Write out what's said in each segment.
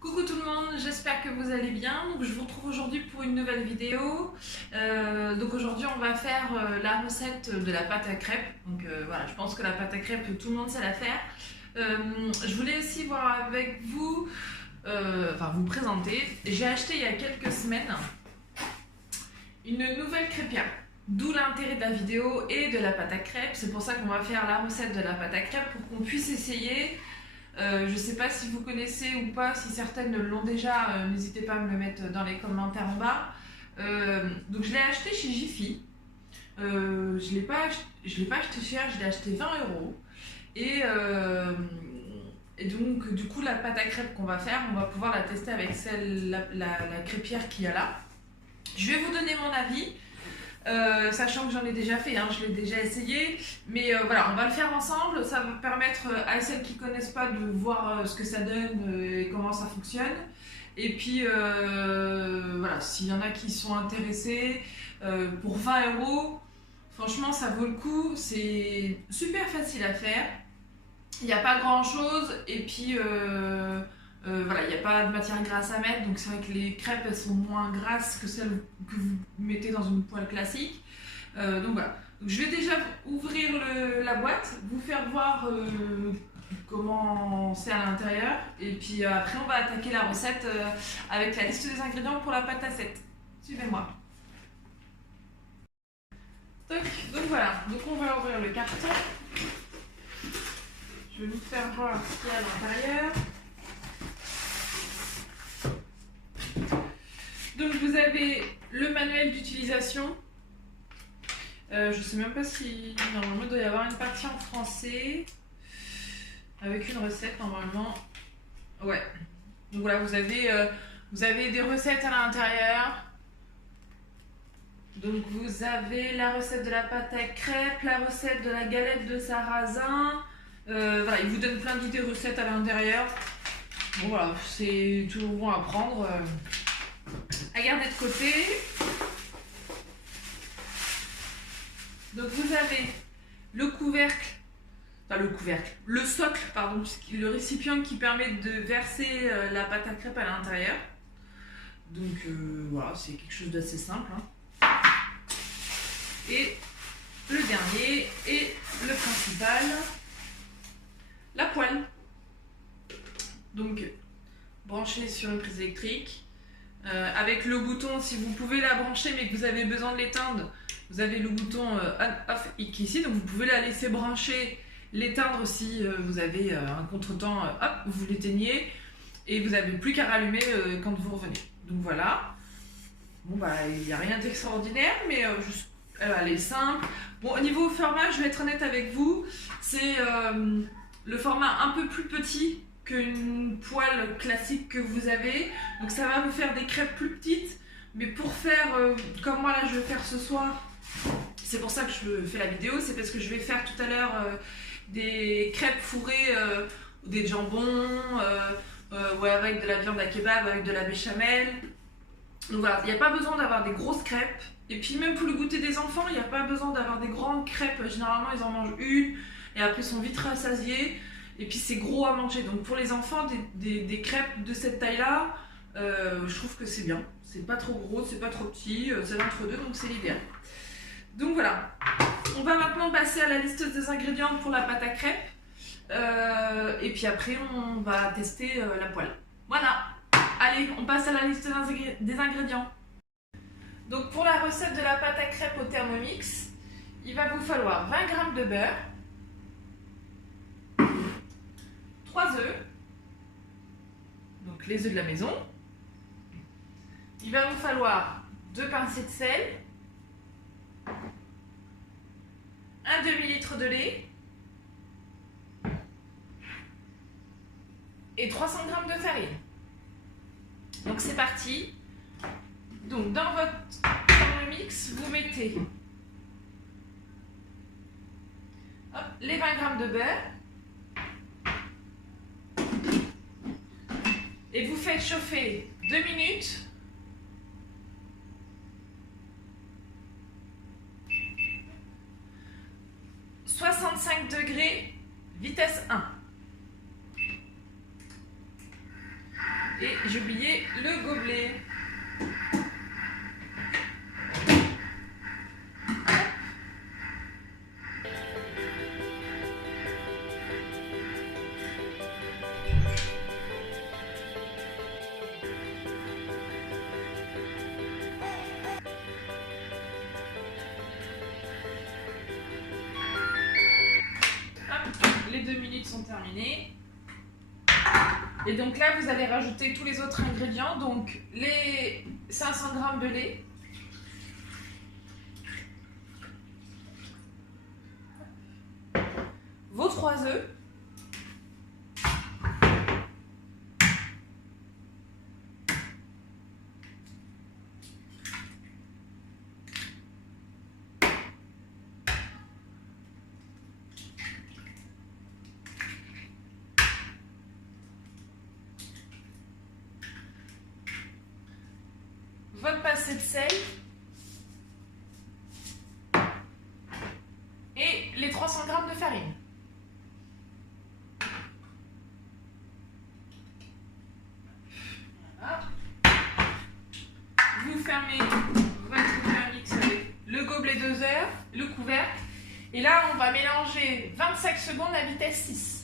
Coucou tout le monde, j'espère que vous allez bien. Donc, je vous retrouve aujourd'hui pour une nouvelle vidéo. Donc aujourd'hui on va faire la recette de la pâte à crêpes. Donc voilà, je pense que la pâte à crêpes tout le monde sait la faire. Je voulais aussi voir avec vous, vous présenter. J'ai acheté il y a quelques semaines une nouvelle crêpière. D'où l'intérêt de la vidéo et de la pâte à crêpes. C'est pour ça qu'on va faire la recette de la pâte à crêpes pour qu'on puisse essayer. Je ne sais pas si vous connaissez ou pas, si certaines l'ont déjà, n'hésitez pas à me le mettre dans les commentaires en bas. Donc je l'ai acheté chez Jiffy. Je ne l'ai pas acheté cher, je l'ai acheté 20 euros. Et donc du coup la pâte à crêpes qu'on va faire, on va pouvoir la tester avec la crêpière qu'il y a là. Je vais vous donner mon avis. Sachant que j'en ai déjà fait, je l'ai déjà essayé, mais voilà, on va le faire ensemble. Ça va permettre à celles qui ne connaissent pas de voir ce que ça donne et comment ça fonctionne. Et puis voilà, s'il y en a qui sont intéressés, pour 20 euros, franchement ça vaut le coup. C'est super facile à faire, il n'y a pas grand chose, et puis voilà, il n'y a pas de matière grasse à mettre, donc c'est vrai que les crêpes elles sont moins grasses que celles que vous mettez dans une poêle classique. Donc voilà, donc, je vais déjà ouvrir la boîte, vous faire voir comment c'est à l'intérieur, et puis après on va attaquer la recette avec la liste des ingrédients pour la pâte à 7. Suivez-moi. Donc voilà, donc on va ouvrir le carton. Je vais vous faire voir ce qu'il y a à l'intérieur. Donc vous avez le manuel d'utilisation. Je sais même pas si normalement il doit y avoir une partie en français avec une recette normalement. Ouais. Donc voilà, vous avez des recettes à l'intérieur. Donc vous avez la recette de la pâte à crêpes, la recette de la galette de sarrasin. Voilà, il vous donne plein d'idées recettes à l'intérieur. Bon voilà, c'est toujours bon à prendre. À garder de côté. Donc vous avez le socle, pardon, le récipient qui permet de verser la pâte à crêpes à l'intérieur. Donc voilà, c'est quelque chose d'assez simple. Et le dernier et le principal, la poêle. Donc branché sur une prise électrique. Avec le bouton, si vous pouvez la brancher mais que vous avez besoin de l'éteindre, vous avez le bouton on-off ici, donc vous pouvez la laisser brancher, l'éteindre si vous avez un contretemps, hop, vous l'éteignez et vous n'avez plus qu'à rallumer quand vous revenez. Donc voilà, bon bah il n'y a rien d'extraordinaire, mais elle est simple. Bon, au niveau format, je vais être honnête avec vous, c'est le format un peu plus petit qu'une poêle classique que vous avez, donc ça va vous faire des crêpes plus petites, mais pour faire comme moi là je vais faire ce soir, c'est pour ça que je fais la vidéo, c'est parce que je vais faire tout à l'heure des crêpes fourrées, des jambons, ouais, avec de la viande à kebab, avec de la béchamel. Donc voilà, il n'y a pas besoin d'avoir des grosses crêpes, et puis même pour le goûter des enfants, il n'y a pas besoin d'avoir des grandes crêpes, généralement ils en mangent une, et après ils sont vite rassasiés. Et puis c'est gros à manger, donc pour les enfants, des crêpes de cette taille-là, je trouve que c'est bien. C'est pas trop gros, c'est pas trop petit, c'est l'entre-deux, donc c'est l'idéal. Donc voilà, on va maintenant passer à la liste des ingrédients pour la pâte à crêpes. Et puis après, on va tester la poêle. Voilà, allez, on passe à la liste des ingrédients. Donc pour la recette de la pâte à crêpes au Thermomix, il va vous falloir 20 g de beurre, 3 œufs, donc les œufs de la maison. Il va vous falloir 2 pincées de sel, un demi-litre de lait et 300 g de farine. Donc c'est parti. Donc dans votre Thermomix, vous mettez les 20 g de beurre. Et vous faites chauffer 2 minutes. « 65 degrés, vitesse 1. Et j'ai oublié le gobelet. Les 2 minutes sont terminées. Et donc là, vous allez rajouter tous les autres ingrédients. Donc les 500 g de lait. Vos 3 œufs. Votre pincée de sel et les 300 g de farine. Voilà. Vous fermez votre Thermomix avec le gobelet doseur, le couvercle, et là on va mélanger 25 secondes à vitesse 6.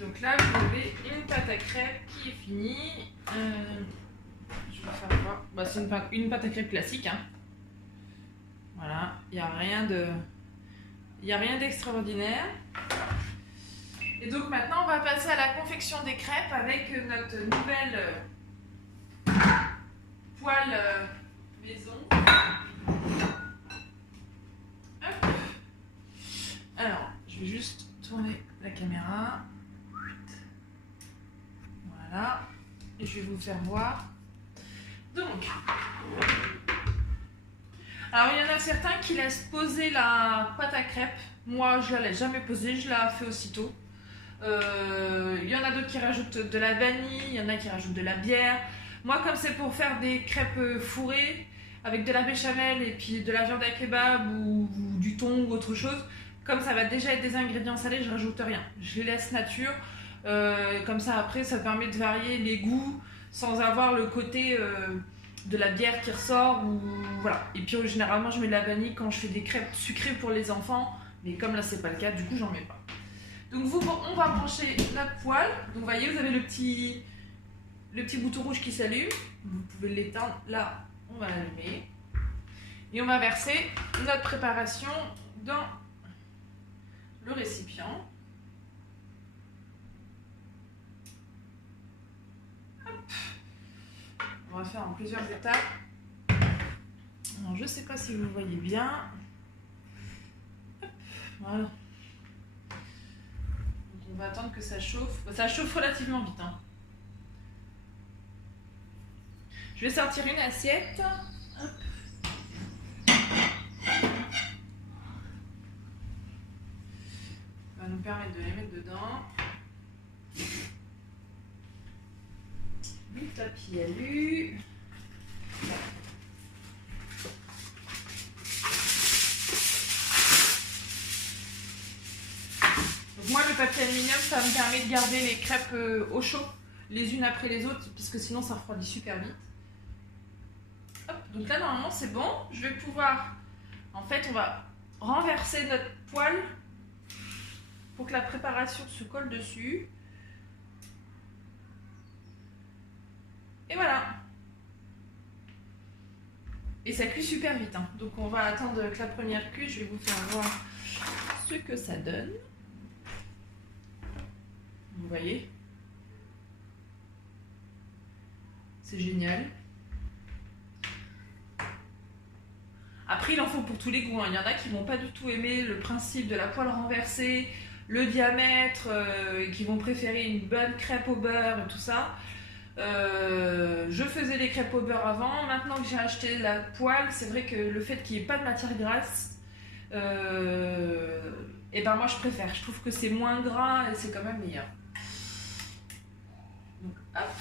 Donc là, vous avez une pâte à crêpes qui est finie. Je vais faire voir. Bah, c'est une pâte à crêpes classique. Hein. Voilà, il n'y a rien d'extraordinaire. Et donc maintenant, on va passer à la confection des crêpes avec notre nouvelle poêle maison. Hop. Alors, je vais juste tourner la caméra. Voilà, et je vais vous faire voir. Donc, alors il y en a certains qui laissent poser la pâte à crêpes. Moi, je la laisse jamais poser, je la fais aussitôt. Il y en a d'autres qui rajoutent de la vanille, il y en a qui rajoutent de la bière. Moi, comme c'est pour faire des crêpes fourrées avec de la béchamel et puis de la viande à kebab ou du thon ou autre chose, comme ça va déjà être des ingrédients salés, je rajoute rien. Je les laisse nature. Comme ça après ça permet de varier les goûts sans avoir le côté de la bière qui ressort ou voilà. Et puis généralement je mets de la vanille quand je fais des crêpes sucrées pour les enfants, mais comme là c'est pas le cas, du coup j'en mets pas. Donc on va brancher la poêle. Donc vous voyez, vous avez le petit bouton rouge qui s'allume, vous pouvez l'éteindre. Là on va l'allumer et on va verser notre préparation dans le récipient. On va faire en plusieurs étapes. Alors, je ne sais pas si vous voyez bien. Hop, voilà. Donc, on va attendre que ça chauffe. Ça chauffe relativement vite. Hein. Je vais sortir une assiette. Hop. Ça va nous permettre de les mettre dedans. Le tapis alu. Donc moi le papier aluminium ça me permet de garder les crêpes au chaud les unes après les autres parce que sinon ça refroidit super vite. Hop, donc là normalement c'est bon. Je vais pouvoir, en fait on va renverser notre poêle pour que la préparation se colle dessus. Et voilà. Et ça cuit super vite. Hein. Donc on va attendre que la première cuit. Je vais vous faire voir ce que ça donne. Vous voyez? C'est génial. Après, il en faut pour tous les goûts, hein. Il y en a qui vont pas du tout aimer le principe de la poêle renversée, le diamètre, qui vont préférer une bonne crêpe au beurre et tout ça. Je faisais les crêpes au beurre avant. Maintenant que j'ai acheté la poêle, c'est vrai que le fait qu'il n'y ait pas de matière grasse, et ben moi je préfère. Je trouve que c'est moins gras et c'est quand même meilleur. Donc hop,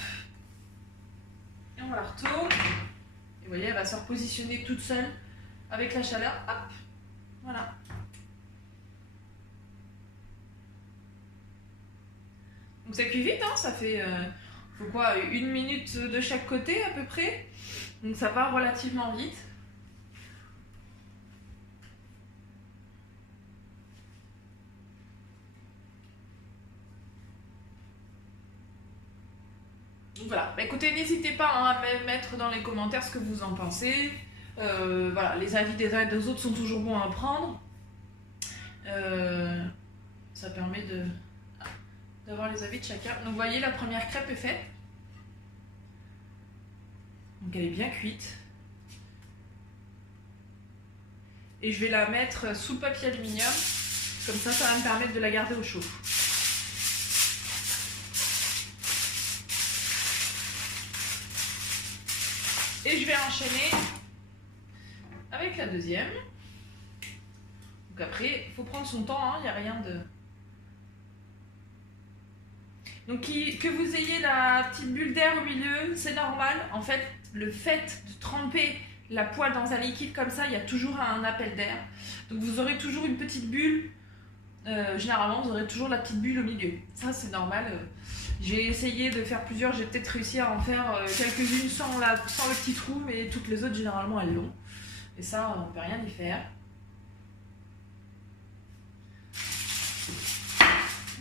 et on la retourne. Et vous voyez, elle va se repositionner toute seule avec la chaleur. Hop, voilà. Donc ça cuit vite, hein, ça fait faut quoi, 1 minute de chaque côté à peu près. Donc ça va relativement vite. Donc voilà, bah, écoutez, n'hésitez pas hein, à me mettre dans les commentaires ce que vous en pensez. Voilà, les avis des uns et des autres sont toujours bons à prendre. Ça permet d'avoir les avis de chacun. Donc vous voyez, la première crêpe est faite. Donc elle est bien cuite. Et je vais la mettre sous le papier aluminium. Comme ça va me permettre de la garder au chaud. Et je vais enchaîner avec la deuxième. Donc après, il faut prendre son temps, il n'y a rien de... Donc que vous ayez la petite bulle d'air au milieu, c'est normal. En fait, le fait de tremper la poêle dans un liquide comme ça, il y a toujours un appel d'air. Donc vous aurez toujours une petite bulle. Généralement, vous aurez toujours la petite bulle au milieu. Ça, c'est normal. J'ai essayé de faire plusieurs, j'ai peut-être réussi à en faire quelques-unes sans le petit trou, mais toutes les autres, généralement, elles l'ont. Et ça, on ne peut rien y faire.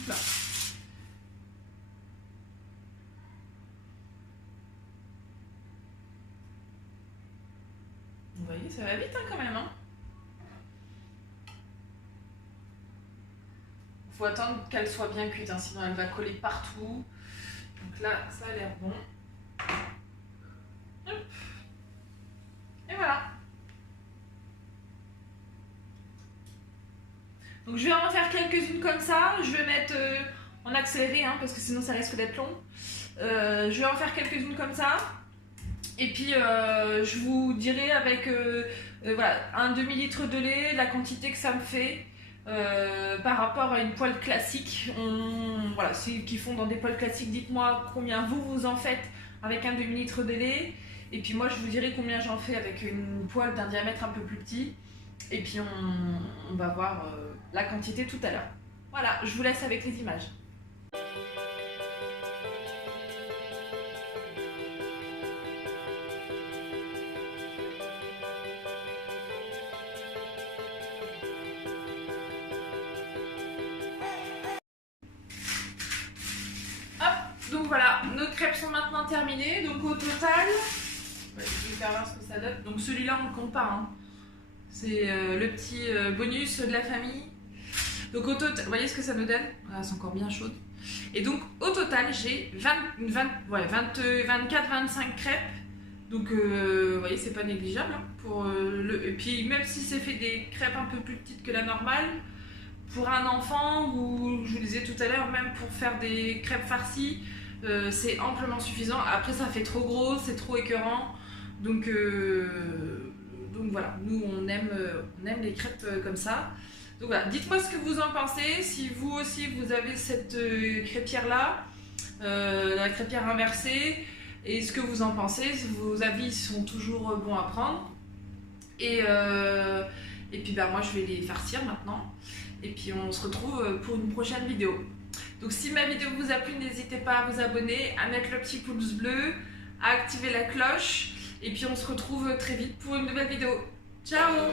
Là. Vous voyez, ça va vite hein, quand même. Hein. Faut attendre qu'elle soit bien cuite, hein, sinon elle va coller partout. Donc là, ça a l'air bon. Hop. Et voilà. Donc je vais en faire quelques-unes comme ça. Je vais mettre en accéléré, hein, parce que sinon ça risque d'être long. Je vais en faire quelques-unes comme ça. Et puis je vous dirai avec voilà, un demi-litre de lait, la quantité que ça me fait. Par rapport à une poêle classique, voilà, ceux qui font dans des poêles classiques, dites-moi combien vous en faites avec un demi-litre de lait, et puis moi je vous dirai combien j'en fais avec une poêle d'un diamètre un peu plus petit, et puis on va voir la quantité tout à l'heure. Voilà, je vous laisse avec les images. Donc voilà, nos crêpes sont maintenant terminées. Donc au total, je vais faire voir ce que ça donne. Donc celui-là on ne le compte pas. Hein. C'est le petit bonus de la famille. Donc au total, vous voyez ce que ça nous donne? Voilà, c'est encore bien chaude. Et donc au total, j'ai 24-25 crêpes. Donc vous voyez, c'est pas négligeable. Hein, et puis même si c'est fait des crêpes un peu plus petites que la normale, pour un enfant, ou je vous disais tout à l'heure, même pour faire des crêpes farcies, c'est amplement suffisant. Après ça fait trop gros, c'est trop écœurant. Donc voilà, nous on aime les crêpes comme ça. Donc voilà, dites-moi ce que vous en pensez, si vous aussi vous avez cette crêpière là, la crêpière inversée, et ce que vous en pensez, vos avis sont toujours bons à prendre. Et puis bah, moi je vais les farcir maintenant. Et puis on se retrouve pour une prochaine vidéo. Donc si ma vidéo vous a plu, n'hésitez pas à vous abonner, à mettre le petit pouce bleu, à activer la cloche. Et puis on se retrouve très vite pour une nouvelle vidéo. Ciao!